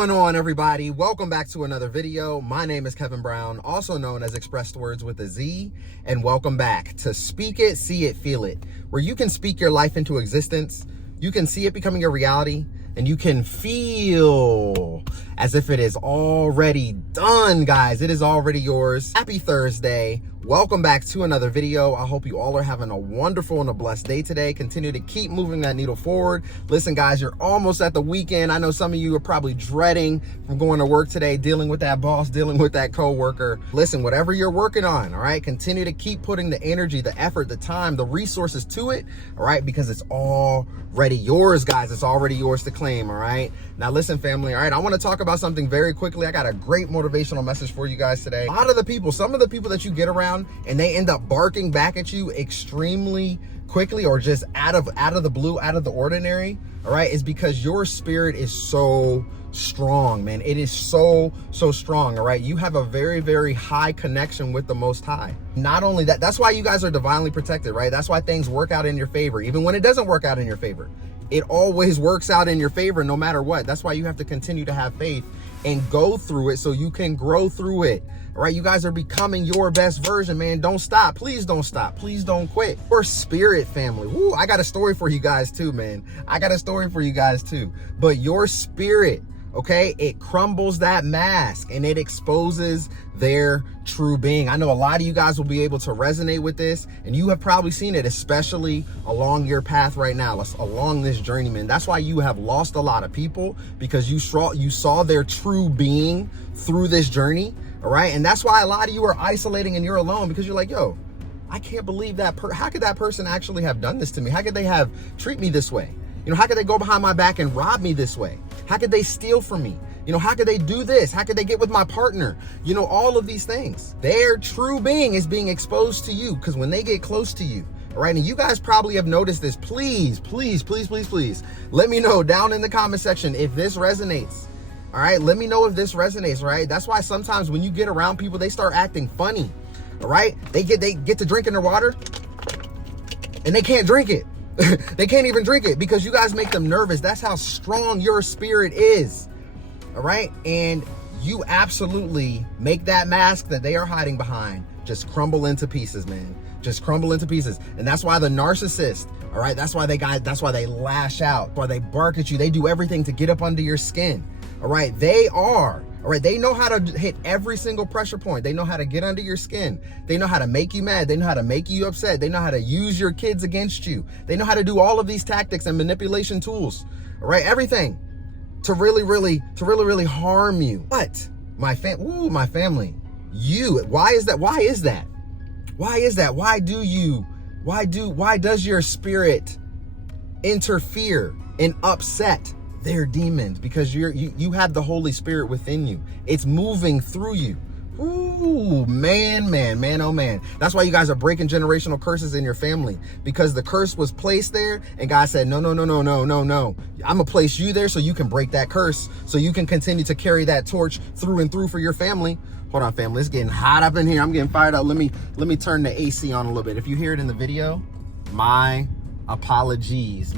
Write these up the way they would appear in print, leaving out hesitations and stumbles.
going on, everybody? Welcome back to another video. My name is Kevin Brown, also known as ExpressedWordz with a Z, and welcome back to Speak It, See It, Feel It, where you can speak your life into existence, you can see it becoming a reality, and you can feel as if it is already done, guys. It is already yours. Happy Thursday. Welcome back to another video. I hope you all are having a wonderful and a blessed day today. Continue to keep moving that needle forward. Listen, guys, you're almost at the weekend. I know some of you are probably dreading from going to work today, dealing with that boss, dealing with that coworker. Listen, whatever you're working on, all right, continue to keep putting the energy, the effort, the time, the resources to it, all right, because it's already yours, guys. It's already yours to claim, all right? Now, listen, family, all right, I want to talk about something very quickly. I got a great motivational message for you guys today. A lot of the people, some of the people that you get around and they end up barking back at you extremely quickly or just out of the blue, out of the ordinary, all right, is because your spirit is so strong, man. It is so strong, all right? You have a very high connection with the Most High. Not only that, that's why you guys are divinely protected, right? That's why things work out in your favor, even when it doesn't work out in your favor. It always works out in your favor no matter what. That's why you have to continue to have faith and go through it so you can grow through it. All right, you guys are becoming your best version, man. Don't stop. Please don't stop. Please don't quit. Your spirit, family. Woo, I got a story for you guys too, man. I got a story for you guys too. But your spirit, okay, it crumbles that mask and it exposes their true being. I know a lot of you guys will be able to resonate with this, and you have probably seen it, especially along your path right now, along this journey, man. That's why you have lost a lot of people, because you saw their true being through this journey, all right? And that's why a lot of you are isolating and you're alone, because you're like, yo, I can't believe that. How could that person actually have done this to me? How could they have treated me this way? You know, how could they go behind my back and rob me this way? How could they steal from me? You know, how could they do this? How could they get with my partner? You know, all of these things. Their true being is being exposed to you, because when they get close to you, all right, and you guys probably have noticed this. Please, let me know down in the comment section if this resonates. All right, let me know if this resonates, right? That's why sometimes when you get around people, they start acting funny, all right? They get to drinking their water and they can't drink it. They can't even drink it because you guys make them nervous. That's how strong your spirit is, all right? And you absolutely make that mask that they are hiding behind just crumble into pieces, man. Just crumble into pieces. And that's why the narcissist, all right, that's why they lash out, why they bark at you. They do everything to get up under your skin, all right? All right, they know how to hit every single pressure point. They know how to get under your skin. They know how to make you mad. They know how to make you upset. They know how to use your kids against you. They know how to do all of these tactics and manipulation tools, all right? Everything to really harm you. But my family, why is that? Why does your spirit interfere and upset their demons? Because you have the Holy Spirit within you. It's moving through you. Ooh, man, oh man. That's why you guys are breaking generational curses in your family, because the curse was placed there and God said, no. I'm gonna place you there so you can break that curse, so you can continue to carry that torch through and through for your family. Hold on, family. It's getting hot up in here. I'm getting fired up. Let me turn the AC on a little bit. If you hear it in the video, my apologies.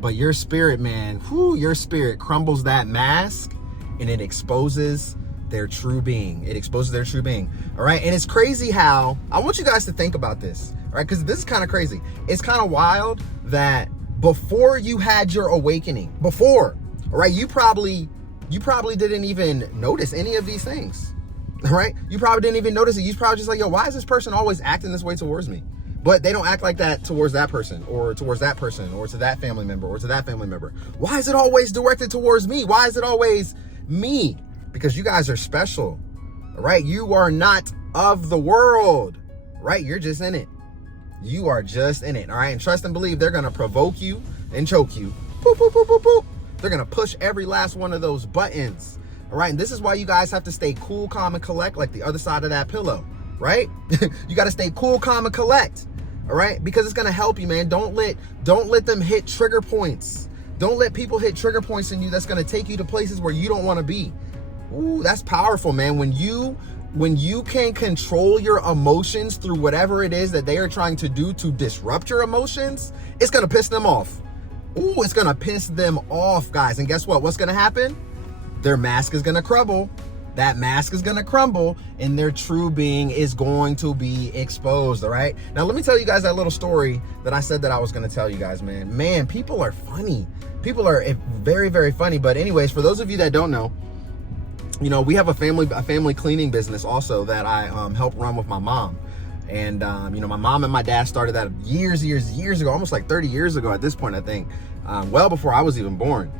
But your spirit, man, your spirit crumbles that mask and it exposes their true being. It exposes their true being. All right. And it's crazy how, I want you guys to think about this, all right? Because this is kind of crazy. It's kind of wild that before you had your awakening, all right, you probably didn't even notice any of these things, all right? You probably didn't even notice it. You probably just like, yo, why is this person always acting this way towards me? But they don't act like that towards that person or towards that person or to that family member or to that family member. Why is it always directed towards me? Why is it always me? Because you guys are special, all right? You are not of the world, right? You're just in it. You are just in it, all right? And trust and believe they're going to provoke you and choke you. Boop, boop, boop, boop, boop. They're going to push every last one of those buttons, all right? And this is why you guys have to stay cool, calm, and collect like the other side of that pillow, right? You got to stay cool, calm, and collect. All right, because it's gonna help you, man. Don't let them hit trigger points. Don't let people hit trigger points in you that's gonna take you to places where you don't want to be. Ooh, that's powerful, man. When you can control your emotions through whatever it is that they are trying to do to disrupt your emotions, it's gonna piss them off. Ooh, it's gonna piss them off, guys. And guess what? What's gonna happen? their mask is going to crumble. That mask is going to crumble, and their true being is going to be exposed. All right. Now, let me tell you guys that little story that I said that I was going to tell you guys, man. Man, people are funny. People are very, very funny. But anyways, for those of you that don't know, you know, we have a family cleaning business also that I help run with my mom. And, you know, my mom and my dad started that years ago, almost like 30 years ago at this point, I think, well before I was even born.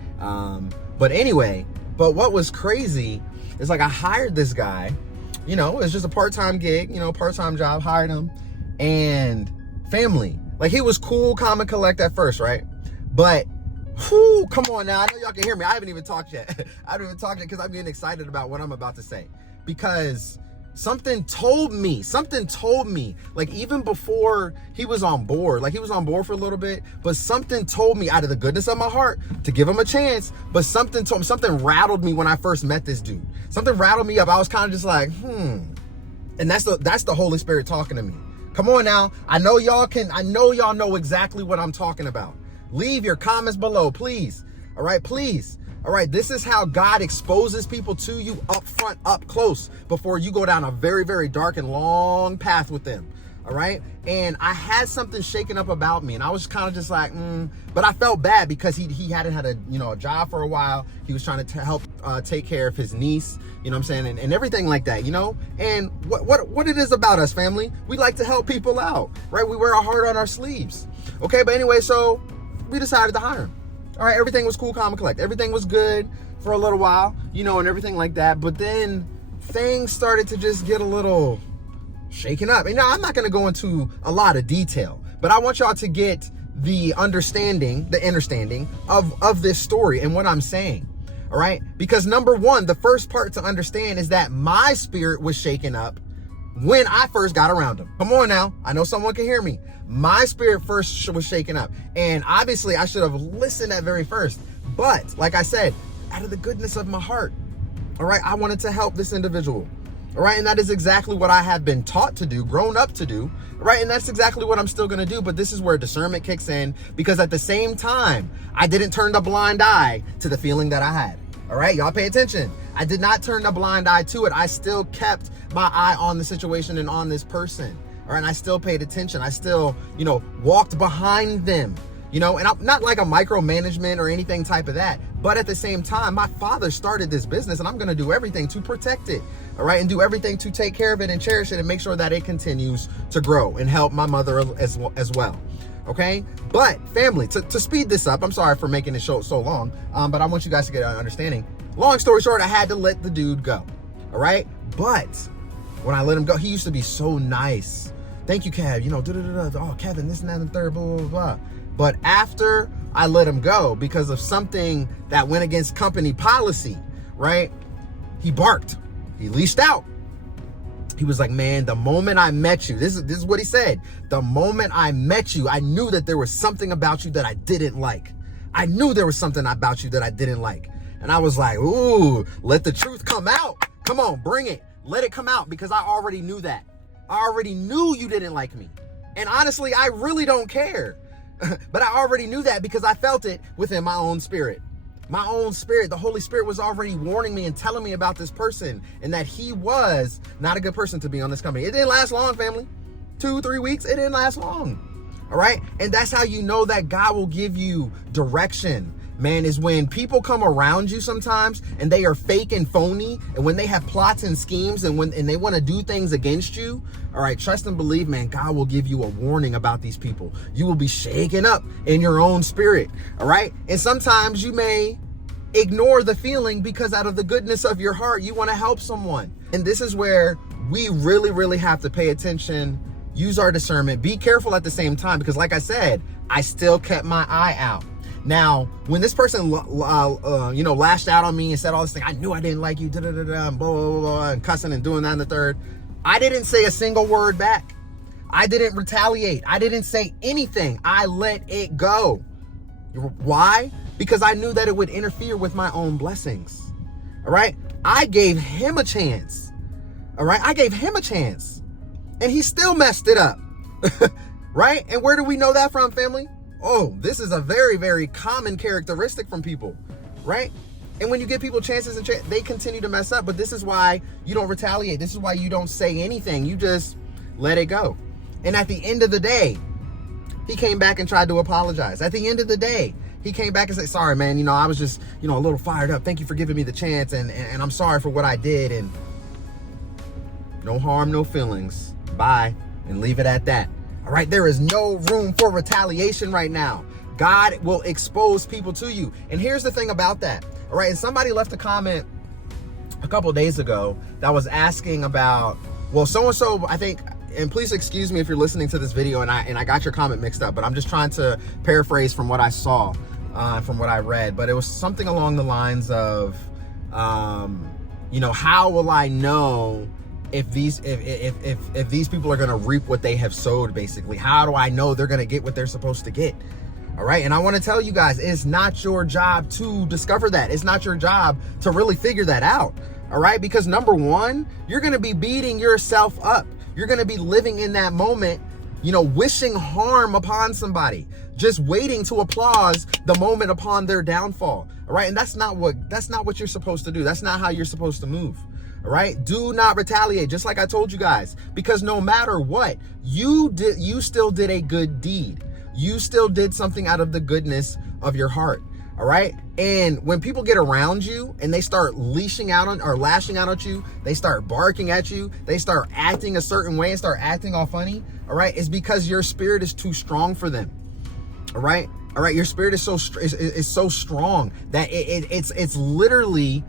But anyway, but what was crazy is, like, I hired this guy, you know, it's just a part-time gig, you know, part-time job, hired him, and family. Like, he was cool, calm, and collect at first, right? But, whew, come on now, I know y'all can hear me. I haven't even talked yet. I haven't even talked yet because I'm getting excited about what I'm about to say. Because something told me, like, even before he was on board, like, he was on board for a little bit, but something told me out of the goodness of my heart to give him a chance. But something told me, something rattled me when I first met this dude. Something rattled me up. I was kind of just like, and that's the Holy Spirit talking to me. Come on now. I know y'all know exactly what I'm talking about. Leave your comments below, please. All right, please. All right, this is how God exposes people to you up front, up close, before you go down a very, very dark and long path with them. All right. And I had something shaken up about me, and I was kind of just like, but I felt bad because he hadn't had a job for a while. He was trying to help take care of his niece, you know what I'm saying? And everything like that, you know? And what it is about us, family, we like to help people out, right? We wear our heart on our sleeves. Okay. But anyway, so we decided to hire him. All right, everything was cool, calm, and collect. Everything was good for a little while, you know, and everything like that. But then things started to just get a little shaken up. And now I'm not going to go into a lot of detail, but I want y'all to get the understanding of this story and what I'm saying. All right, because number one, the first part to understand is that my spirit was shaken up when I first got around him. Come on now. I know someone can hear me. My spirit first was shaken up. And obviously I should have listened at very first. But like I said, out of the goodness of my heart, all right, I wanted to help this individual. All right. And that is exactly what I have been taught to do, grown up to do. Right. And that's exactly what I'm still going to do. But this is where discernment kicks in, because at the same time, I didn't turn a blind eye to the feeling that I had. All right. Y'all pay attention. I did not turn a blind eye to it. I still kept my eye on the situation and on this person. All right. And I still paid attention. I still, walked behind them, and I'm not like a micromanagement or anything type of that. But at the same time, my father started this business, and I'm going to do everything to protect it. All right. And do everything to take care of it and cherish it and make sure that it continues to grow and help my mother as well. Okay. But family, to speed this up, I'm sorry for making it so long, but I want you guys to get an understanding. Long story short, I had to let the dude go. All right. But when I let him go, he used to be so nice. Thank you, Kev. Oh, Kevin, this and that and the third, blah, blah, blah. But after I let him go because of something that went against company policy, right? He barked. He leashed out. He was like, man, the moment I met you, this is what he said. The moment I met you, I knew that there was something about you that I didn't like. I knew there was something about you that I didn't like. And I was like, ooh, let the truth come out. Come on, bring it. Let it come out, because I already knew that. I already knew you didn't like me. And honestly, I really don't care. But I already knew that because I felt it within my own spirit. My own spirit, the Holy Spirit was already warning me and telling me about this person, and that he was not a good person to be on this company. It didn't last long, family. 2-3 weeks, it didn't last long. All right. And that's how you know that God will give you direction, man, is when people come around you sometimes and they are fake and phony, and when they have plots and schemes and they want to do things against you. All right, trust and believe, man, God will give you a warning about these people. You will be shaken up in your own spirit. All right. And sometimes you may ignore the feeling because out of the goodness of your heart, you want to help someone. And this is where we really, really have to pay attention, use our discernment, be careful at the same time, because like I said, I still kept my eye out. Now, when this person, lashed out on me and said all this thing, I knew I didn't like you, and blah, blah, blah, blah, and cussing and doing that and the third, I didn't say a single word back. I didn't retaliate. I didn't say anything. I let it go. Why? Because I knew that it would interfere with my own blessings. All right. I gave him a chance. All right. I gave him a chance, and he still messed it up. Right. And where do we know that from, family? Oh, this is a very, very common characteristic from people, right? And when you give people chances and they continue to mess up. But this is why you don't retaliate. This is why you don't say anything. You just let it go. And at the end of the day, he came back and tried to apologize. At the end of the day, he came back and said, sorry, man, I was just, a little fired up. Thank you for giving me the chance. And I'm sorry for what I did. And no harm, no feelings. Bye. And leave it at that. All right. There is no room for retaliation right now. God will expose people to you. And here's the thing about that. All right. And somebody left a comment a couple of days ago that was asking about, well, so-and-so, I think, and please excuse me if you're listening to this video and I got your comment mixed up, but I'm just trying to paraphrase from what I saw, from what I read. But it was something along the lines of, how will I know if these people are going to reap what they have sowed? Basically, how do I know they're going to get what they're supposed to get? All right. And I want to tell you guys, it's not your job to discover that. It's not your job to really figure that out. All right. Because number one, you're going to be beating yourself up. You're going to be living in that moment, wishing harm upon somebody, just waiting to applause the moment upon their downfall. All right. And that's not what you're supposed to do. That's not how you're supposed to move. All right. Do not retaliate. Just like I told you guys, because no matter what you did, you still did a good deed. You still did something out of the goodness of your heart. All right. And when people get around you and they start lashing out at you, they start barking at you, they start acting a certain way and start acting all funny. All right. It's because your spirit is too strong for them. All right. All right. Your spirit is so strong that it's literally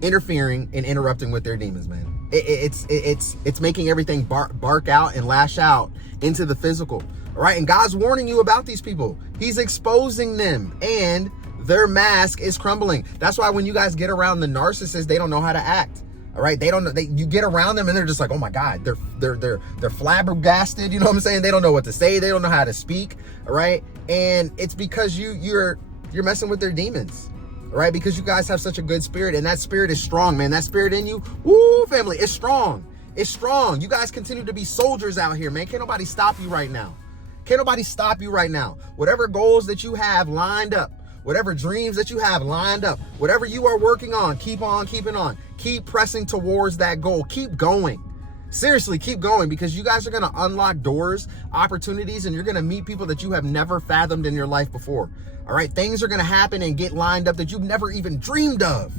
interfering and interrupting with their demons, man. It's making everything bark out and lash out into the physical. All right. And God's warning you about these people. He's exposing them and their mask is crumbling. That's why when you guys get around the narcissist, they don't know how to act. All right. They don't know. You get around them and they're just like, oh my God, they're flabbergasted. You know what I'm saying? They don't know what to say. They don't know how to speak. All right. And it's because you're messing with their demons. All right. Because you guys have such a good spirit, and that spirit is strong, man. That spirit in you, woo, family, it's strong. It's strong. You guys continue to be soldiers out here, man. Can't nobody stop you right now. Can't nobody stop you right now. Whatever goals that you have lined up, whatever dreams that you have lined up, whatever you are working on, keep on keeping on. Keep pressing towards that goal. Keep going. Seriously, keep going, because you guys are going to unlock doors, opportunities, and you're going to meet people that you have never fathomed in your life before. All right. Things are going to happen and get lined up that you've never even dreamed of.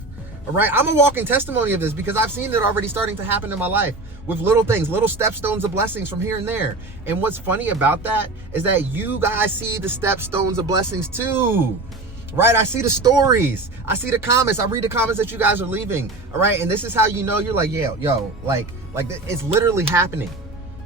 All right. I'm a walking testimony of this because I've seen it already starting to happen in my life with little things, little stepstones of blessings from here and there. And what's funny about that is that you guys see the stepstones of blessings too. Right? I see the stories. I see the comments. I read the comments that you guys are leaving. All right. And this is how you know you're like, yo, like it's literally happening.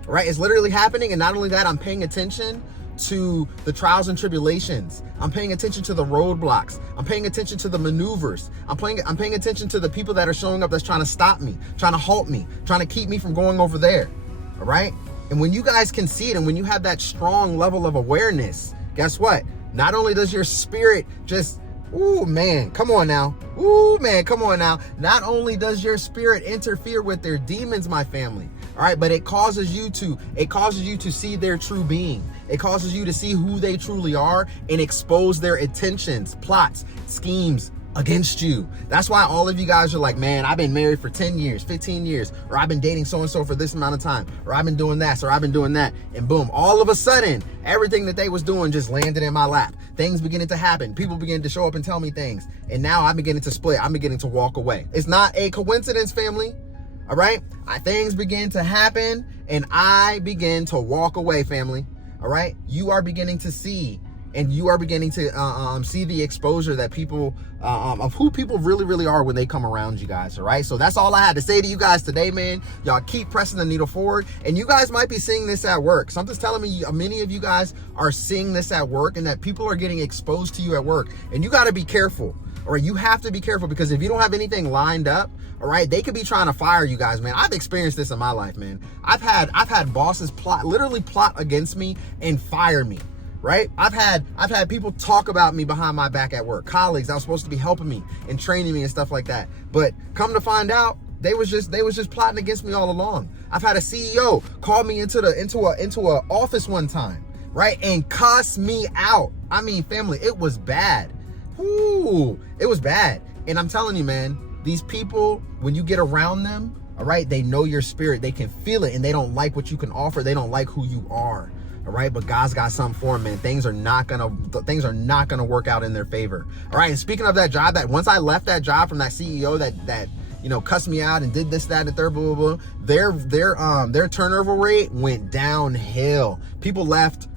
Right? It's literally happening. And not only that, I'm paying attention to the trials and tribulations. I'm paying attention to the roadblocks. I'm paying attention to the maneuvers. I'm paying attention to the people that are showing up that's trying to stop me, trying to halt me, trying to keep me from going over there. All right. And when you guys can see it, and when you have that strong level of awareness, guess what? Not only does your spirit just, ooh, man, come on now. Ooh, man, come on now. Not only does your spirit interfere with their demons, my family, all right, but it causes you to see their true being. It causes you to see who they truly are and expose their intentions, plots, schemes against you. That's why all of you guys are like, man, I've been married for 10 years, 15 years, or I've been dating so-and-so for this amount of time, or I've been doing this, or I've been doing that. And boom, all of a sudden, everything that they was doing just landed in my lap. Things beginning to happen. People begin to show up and tell me things. And now I'm beginning to split. I'm beginning to walk away. It's not a coincidence, family. All right. Things begin to happen and I begin to walk away, family. All right. You are beginning to see, and you are beginning to see the exposure that people of who people really, really are when they come around you guys. All right. So that's all I had to say to you guys today, man. Y'all keep pressing the needle forward, and you guys might be seeing this at work. Something's telling me many of you guys are seeing this at work, and that people are getting exposed to you at work, and you got to be careful. All right. You have to be careful, because if you don't have anything lined up, all right, they could be trying to fire you guys, man. I've experienced this in my life, man. I've had bosses literally plot against me and fire me. Right? I've had people talk about me behind my back at work. Colleagues that was supposed to be helping me and training me and stuff like that. But come to find out, they was just plotting against me all along. I've had a CEO call me into a office one time, right? And cuss me out. I mean, family, it was bad. Ooh, it was bad. And I'm telling you, man, these people, when you get around them, all right, they know your spirit, they can feel it, and they don't like what you can offer. They don't like who you are. All right, but God's got something for them, man. Things are not gonna work out in their favor. All right, and speaking of that job, that once I left that job from that CEO that you know cussed me out and did this, that, and the third, blah, blah, blah, their turnover rate went downhill. People left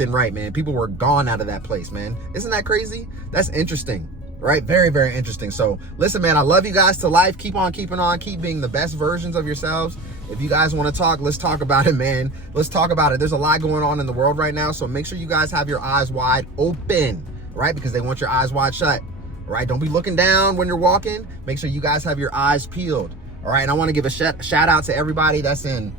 and right, man. People were gone out of that place, man. Isn't that crazy? That's interesting, right? Very, very interesting. So listen, man, I love you guys to life. Keep on keeping on. Keep being the best versions of yourselves. If you guys want to talk, let's talk about it, man. Let's talk about it. There's a lot going on in the world right now, so make sure you guys have your eyes wide open, right? Because they want your eyes wide shut, right? Don't be looking down when you're walking. Make sure you guys have your eyes peeled, all right? And I want to give a shout out to everybody that's in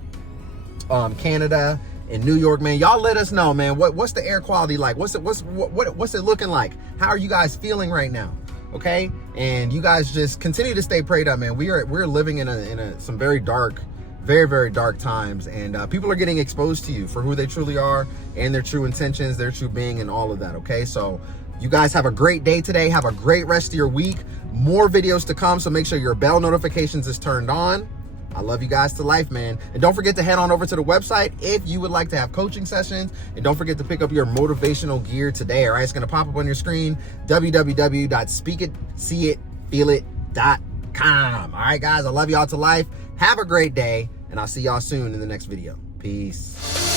Canada, in New York, man. Y'all let us know, man. What's the air quality like? What's it looking like? How are you guys feeling right now? Okay, and you guys just continue to stay prayed up, man. We're living in some very dark, very, very dark times, and people are getting exposed to you for who they truly are and their true intentions, their true being, and all of that. Okay, so you guys have a great day today. Have a great rest of your week. More videos to come, so make sure your bell notifications is turned on. I love you guys to life, man. And don't forget to head on over to the website if you would like to have coaching sessions. And don't forget to pick up your motivational gear today, all right? It's going to pop up on your screen, www.speakitseeitfeelit.com. All right, guys, I love y'all to life. Have a great day, and I'll see y'all soon in the next video. Peace.